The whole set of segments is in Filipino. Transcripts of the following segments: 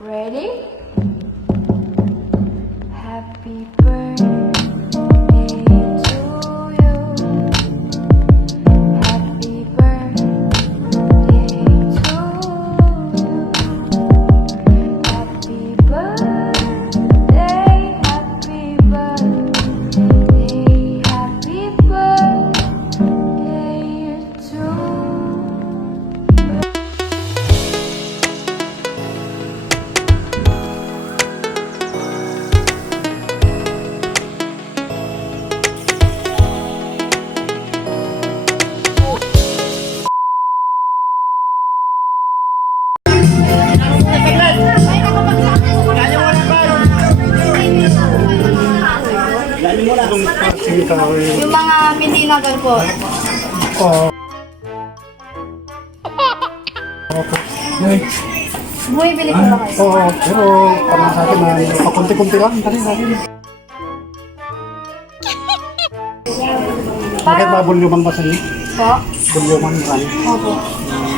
Ready? Happy birthday to you. Happy birthday to you. Happy birthday, happy birthday, happy birthday to you. Yung mga mindinagan po. Oo. Bumibili po ba kayo? Oo, pero parang sa akin na pakunti-kunti lang. Dali, dali. Bakit ba bulyuman ba sa inyo? Po? Bulyuman ba? Opo.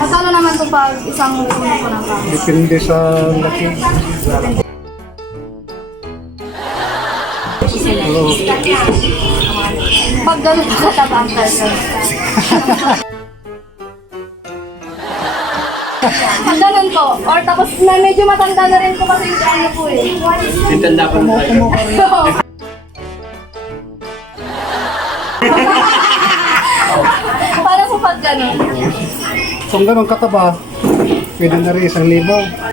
Kasano naman po pag isang ulo po ng kami? Depende sa laki. Oo. Pag gano'n po kataba ang person. Pag gano'n po, or tapos na medyo matanda na rin po kasi yung ano po eh. Titanda ko na tayo. Para po pag gano'n. Kung ganun kataba, pwede na rin 1,000.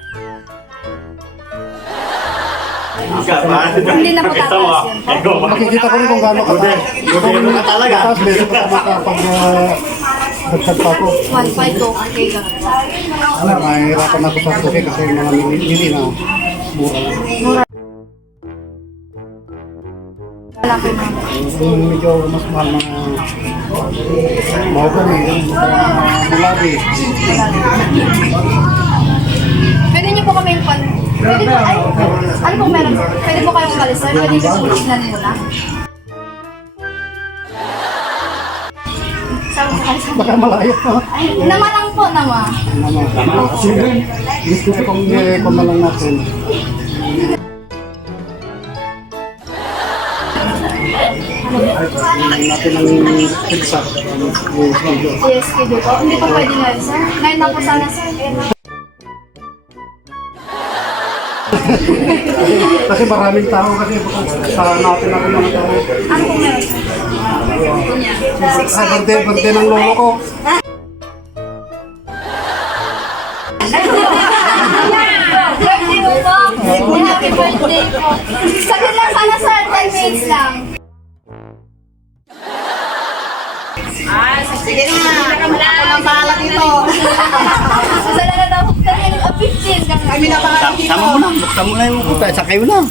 Hindi na po tataas yun. Makikita ko rin kung gano'n kataba. Kung mataas, meron ka makapag-dagdag pa ako. 1.5 po, okay gano'n. Ano, mahirapan ako sa suki kasi yung mga mili na mura lang. Wala po naman. Yung medyo mas mahal mga mahogany, malabi. Pwede niyo po kami yung pwede po, ay, ano pong meron? Pwede po kayong umalis, sir? Pwede niyo po tignan muna. Saan po kayo? Baka malayo pa. Ay, naman lang po, naman. Sige, gusto ko kung na lang natin. Natin ang pizza. Yes, pwede po. Hindi po pwede na rin, sir. Ngayon na po sana, sir. Kasi maraming tao kasi sa natin ako mga tao. Ano pong meron, sir? Birthday ng lolo ko. Birthday mo po. Happy birthday po. Saglit lang sana, sir. 10 minutes lang. Sige na, ako nang bahala dito. Sana na daw 10 minutes o 15. Kami na bahala dito. Sama mo na, buksan mo na yung kuta, sakay mo na.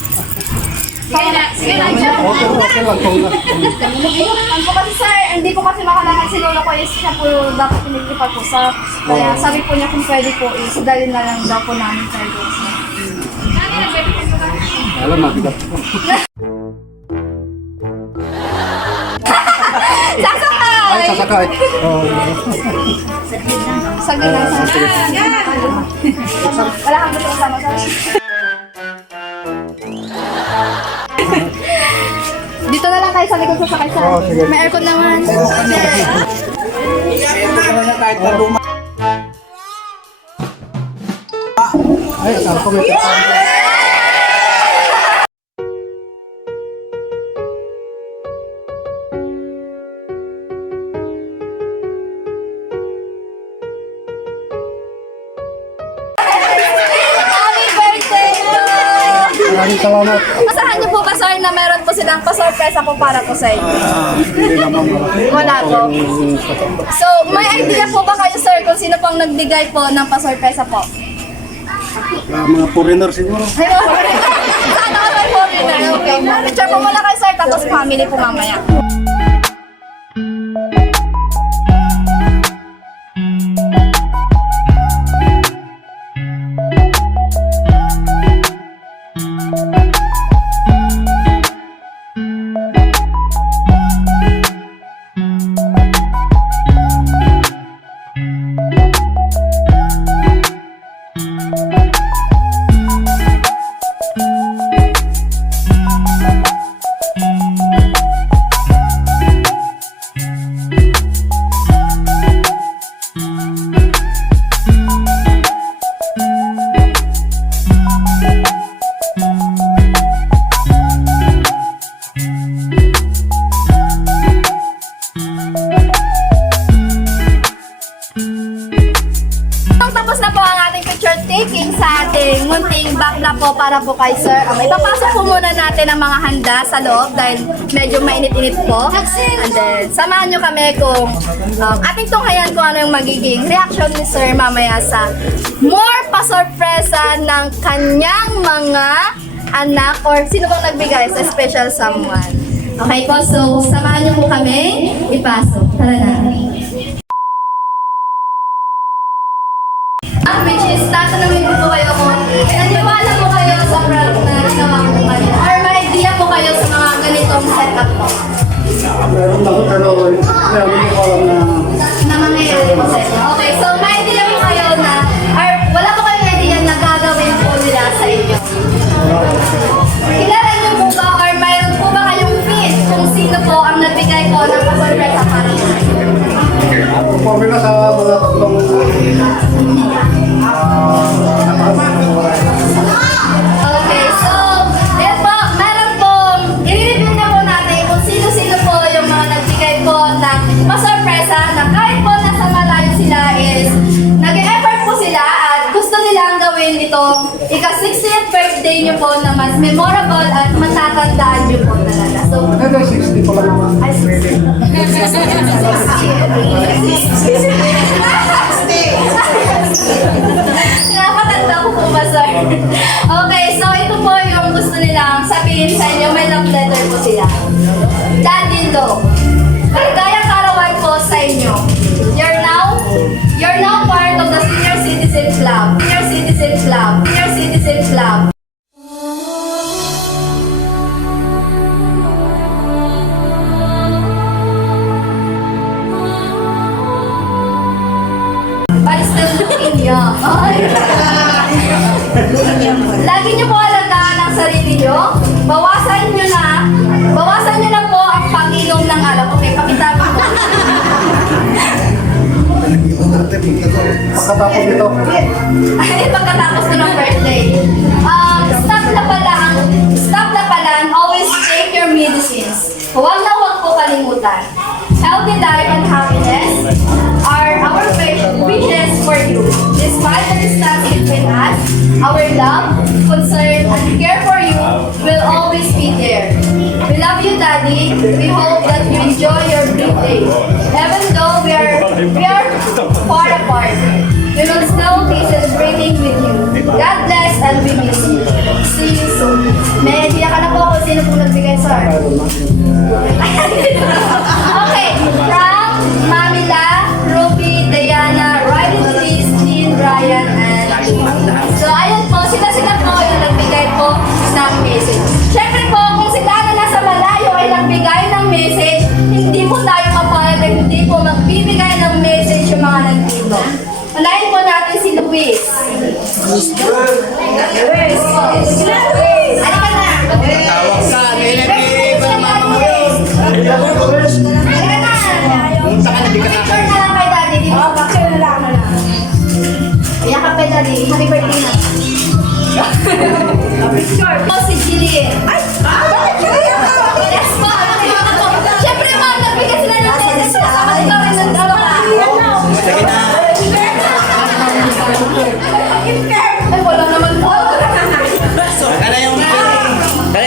Sige na, sir. Okay lang, kung na. Ano po kasi sir, hindi po kasi makalangan si Lolo ko is siya po dapat pinagpipag po sa kaya sabi po niya kung pwede po is dalhin na lang daw po namin sir. Alam na, bigat. Ay, Sasakay! sasakay. Oh. Saglit lang sir. Wala kang gusto kasama sir. Dito na lang kayo sa likod sasakay sir. Oh, sige. May aircon naman. Ay, akala ko may pizza. Happy birthday po! Maraming salamat. Masahan niyo po ba sir na meron po silang pa-surpresa po para po sa inyo? Hindi naman malaki. Wala po. So, may idea po ba kayo sir kung sino pang nagbigay po ng pa-surpresa po? Mga foreigner siguro. Ay, mga foreigner. Sana ka may foreigner. Okay. Picture po muna kayo sir, tapos family po mamaya. partaking sa ating munting bakla po para po kay Sir. Ipapasok po muna natin ang mga handa sa loob dahil medyo mainit-init po. And then, samahan nyo kami kung ating tunghayan kung ano yung magiging reaction ni Sir mamaya sa more pa-sorpresa ng kanyang mga anak or sino bang nagbigay sa special someone. Okay po, so samahan nyo po kami. Ipasok. Tara na. Which is, tatanungin ko po kayo kung naniwala po kayo sa prank na ginawa ko kanina or may idea po kayo sa mga ganitong setup po Meron ako pero meron ko alam na mangyayari po sa inyo. Okay, so may idea po kayo na or wala po kayong idea na gagawin po nila sa inyo. Kilala niyo po ba or mayroon po ba kayong fit kung sino po ang nagbigay po ng pasorpresa para sa inyo? formula sa mga tatlong Okay, so, yan po, meron pong, i-review na po natin kung sino-sino po yung mga nagbigay po ng pasorpresa na kahit po nasa malayo sila is nag-e-effort po sila at gusto nilang gawin itong ika-60th birthday nyo po na mas memorable at matatandaan nyo po talaga. So, ito 60 pa lang naman. ay, 60. Napatanda ko po ba, sir? Okay, so ito po yung gusto nilang sabihin sa inyo. May love letter po sila. Daddy Lo, maligayang karawan po sa inyo. You're now part of the Senior Citizen Club. Senior Citizen Club. Senior Citizen Club. But still looking young. Lagi niyo po alagaan ang sarili niyo. Bawasan niyo na po ang pag-inom ng alak. Okay, pakita ko po. Pagkatapos nito, Ay, pagkatapos ko ng birthday. Stop na pala and always take your medicines. Huwag na huwag po kalimutan. Healthy life and happiness are our wishes for you. Despite the distance between us, our love, concern, and care for you will always be there. We love you, Daddy. We hope that you enjoy your birthday. Even though we are far apart, we will still be celebrating with you. God bless and we miss you. See you soon. May idea ka na po kung sino po nagbigay, sir? Okay, from Mamila, Ruby, Diana, Ryden, Liz, Jean, Ryan, and so ayun po, sila po yung nagbigay po ng message. Siyempre po, kung sila na nasa malayo ay nagbigay ng message, hindi po tayo mapayag at hindi po magbibigay ng message yung mga nandito. Unahin po natin si Luis. Luis. Halika na. Tawag ka, nilagay ba naman mo? Halika na. Punta ka na, di ka na. Picture na lang kay Daddy. Dito sa picture na lang. Iyak ka kay Daddy. Happy birthday na. Picture. Po si Jillian. Ay! Yes po. Siyempre po, nagbigay sila ng message na sa kanila rin ng dalawa. Sige na. Ay, wala naman po. Kala yung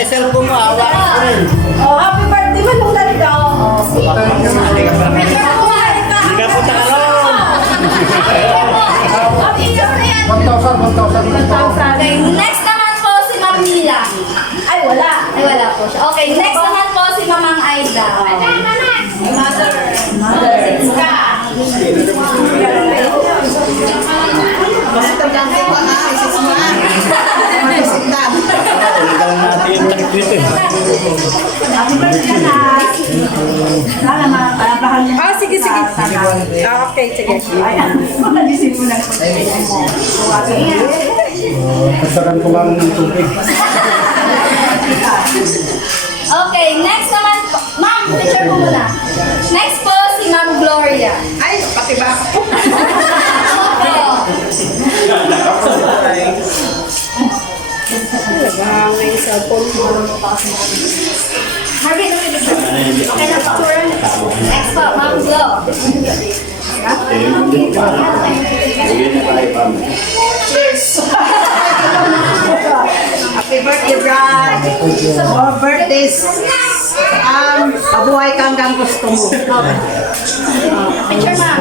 cellphone mo, hawak ko rin. Oh, happy birthday mo nung dali daw. Hindi ka pa. Picture po nga. Hindi ka punta ka ron. 1,000. Okay, next naman po si Ma'am Mila. Ay, wala. Ay, wala po siya. Okay, next naman po si Mamang Aida. Mother. Masitagangay pa nga. Isis mo nga. Masitag. Talagang natin yung takip dito eh. Happy birthday na. Sana makakalabahan mo. Ah, sige. Okay, sige. Ayan. Makagising mo lang. Pagsakan ko lang ng tubig. Okay, next naman po. Ma'am, picture po muna. Next po si Ma'am Gloria. Ay, pati ba ako? May cellphone mo. Marvin, okay na po. Next po, Ma'am Glo. Cheers. Oh, birthdays. Mabuhay ka hanggang gusto mo. Picture, ma'am.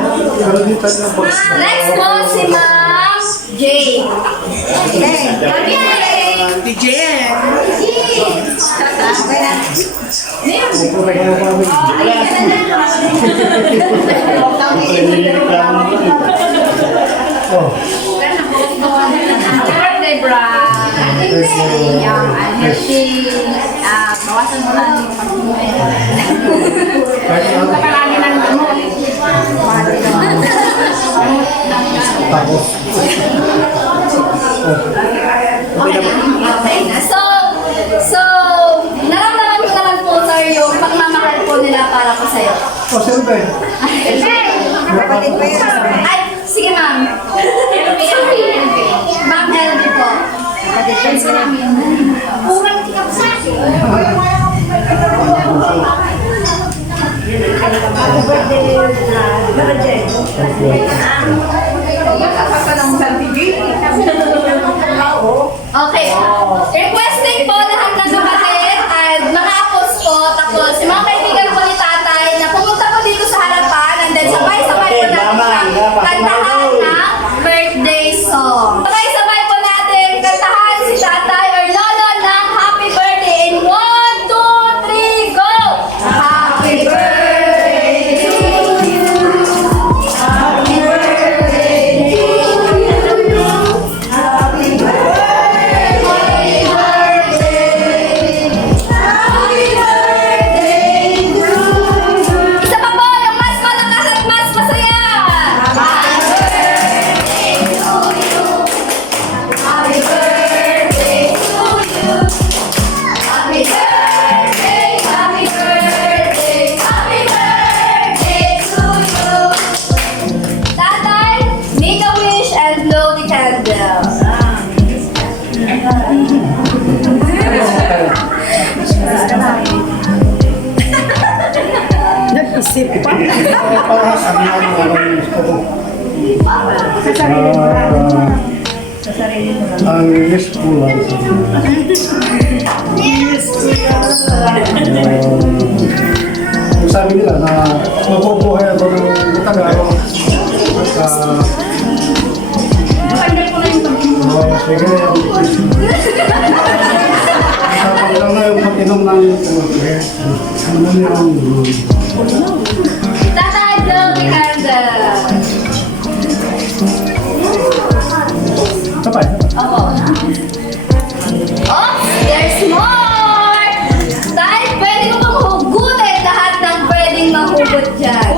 Next po si Ma'am Jane. Happy birthday! Happy birthday, Brad. Young and healthy. Bawasan mo lang yung pag-uwi. Kaparami ng gamot. Tapos, Okay na. So, naramdaman ko naman po, sir, yung pagmamahal po nila para po sa'yo. siyempre. Ay, sige ma'am. Sorry. Ma'am LB po. Purang tikap sa Okay. Requesting po lahat ng kapatid at mga apos po, tapos yung mga kaibigan po ni tatay na pumunta po dito sa harapan and then sabay-sabay po natin kantahan ng birthday song. Sabay-sabay po natin kantahan si tatay or lolo ng happy birthday in 1, 2, 3, go! Happy birthday to you. Happy birthday to you. Happy birthday. Isa pa po, yung mas malakas at mas masaya. Happy birthday to you. Happy birthday to you. Happy birthday, happy birthday, happy birthday to you. Tatay, make a wish and blow the candle. Nag-isip pa. Para sa mga gusto ko. Ang wish ko lang sabi nila na mabubuhay ako ng matagal sige kapag lang na yung pag-inom ng Tatay, blow the candle. sabay Opo. Oh, there's more! Dahil pwede mo pang hugutin lahat ng pwedeng mahugot dyan.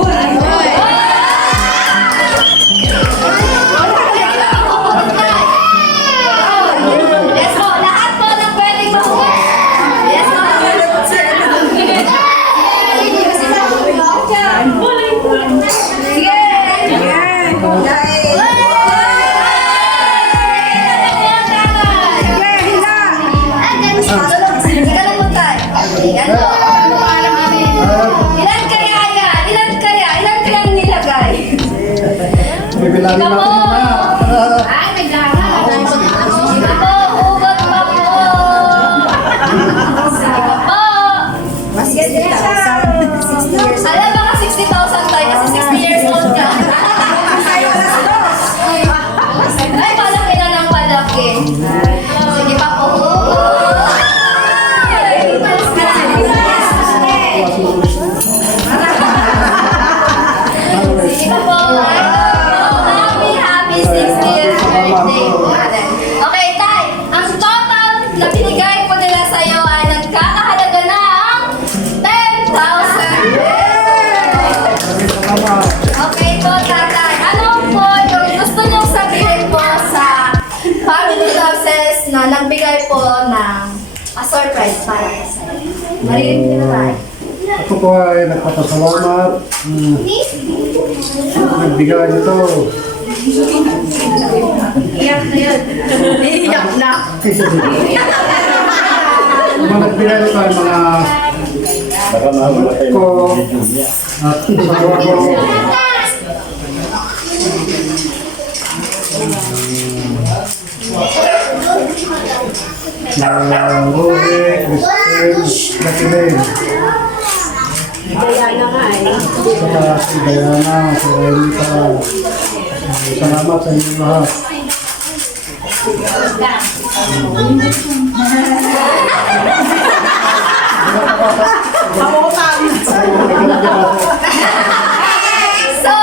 Yes po, lahat po ng pwedeng mahugot. Yes po. Sige! Ilan kayang nilagay? bibilangin Iba natin po! mamaya Ay, may gana. Iba po, ugot pa po. Iba po. Alam baka 60,000 tayo kasi 60 years old ka. Ay, palaki na ng palaki. Sige pa po. Sige pa po. Happy 60th birthday. Okay, Tay. Ang total na binigay po nila sa'yo ay nagkakahalaga ng 10,000 pesos. Okay po, tatay. Ano po yung gusto niyong sabihin po sa family losses na nagbigay po ng surprise para sa Marinig niyo na tayo. ako po ay nagpapasalamat nagbigay nito Iyak na yun. Iyak na. mga nagbigay nito ay mga ko at asawa ko Rory, Christine, Jacqueline. Diana nga eh. Saka si Diana, si Renita. Salamat sa inyong lahat. So,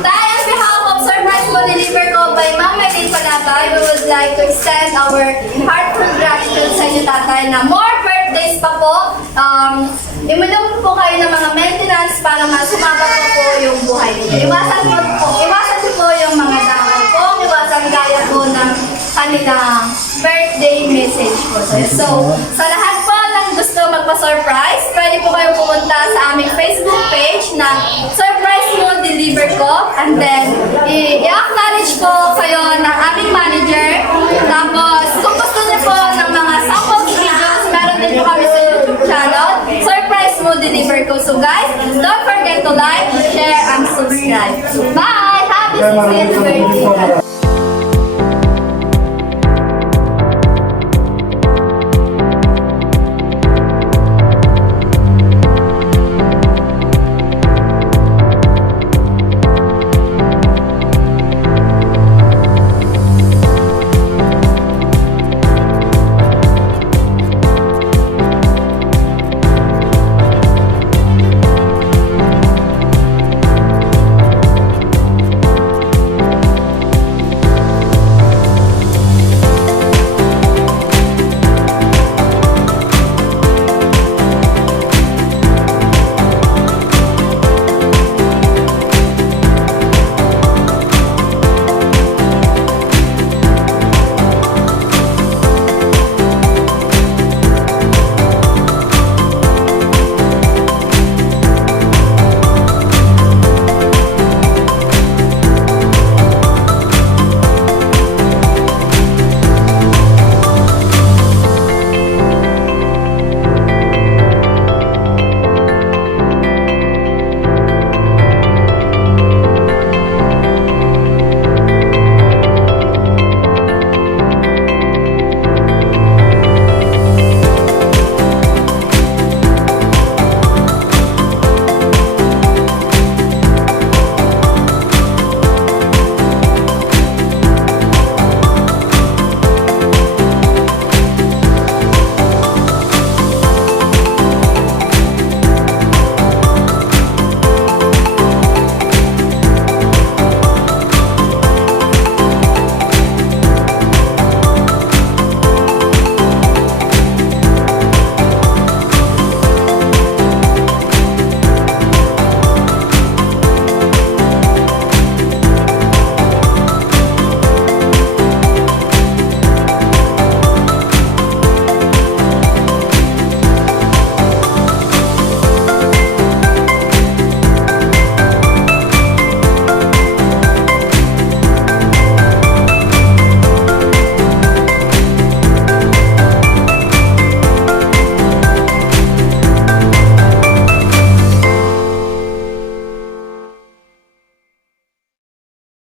dahil on behalf of Surprise Mo Deliver Ko by Ma'am Maylene Panatay, we would like to extend our heartfelt gratitude sa inyo, tatay, na more birthdays pa po. Imulang po kayo ng mga maintenance para masumabot po yung buhay niyo. Iwasan niyo po yung mga damay po, iwasan gaya po ng kanilang birthday message po. So, sa lahat po ng gusto magpa-surprise, pwede po kayo pumunta sa aming Facebook page na Surprise Mo Deliver Ko, and then i-acknowledge po kayo ng aming manager. Tapos, kung gusto niyo po ng mga sample videos, meron din po kami sa YouTube channel, Surprise Mo Deliver Ko. So guys, don't forget to like, share, and subscribe. Bye! Happy 60th birthday!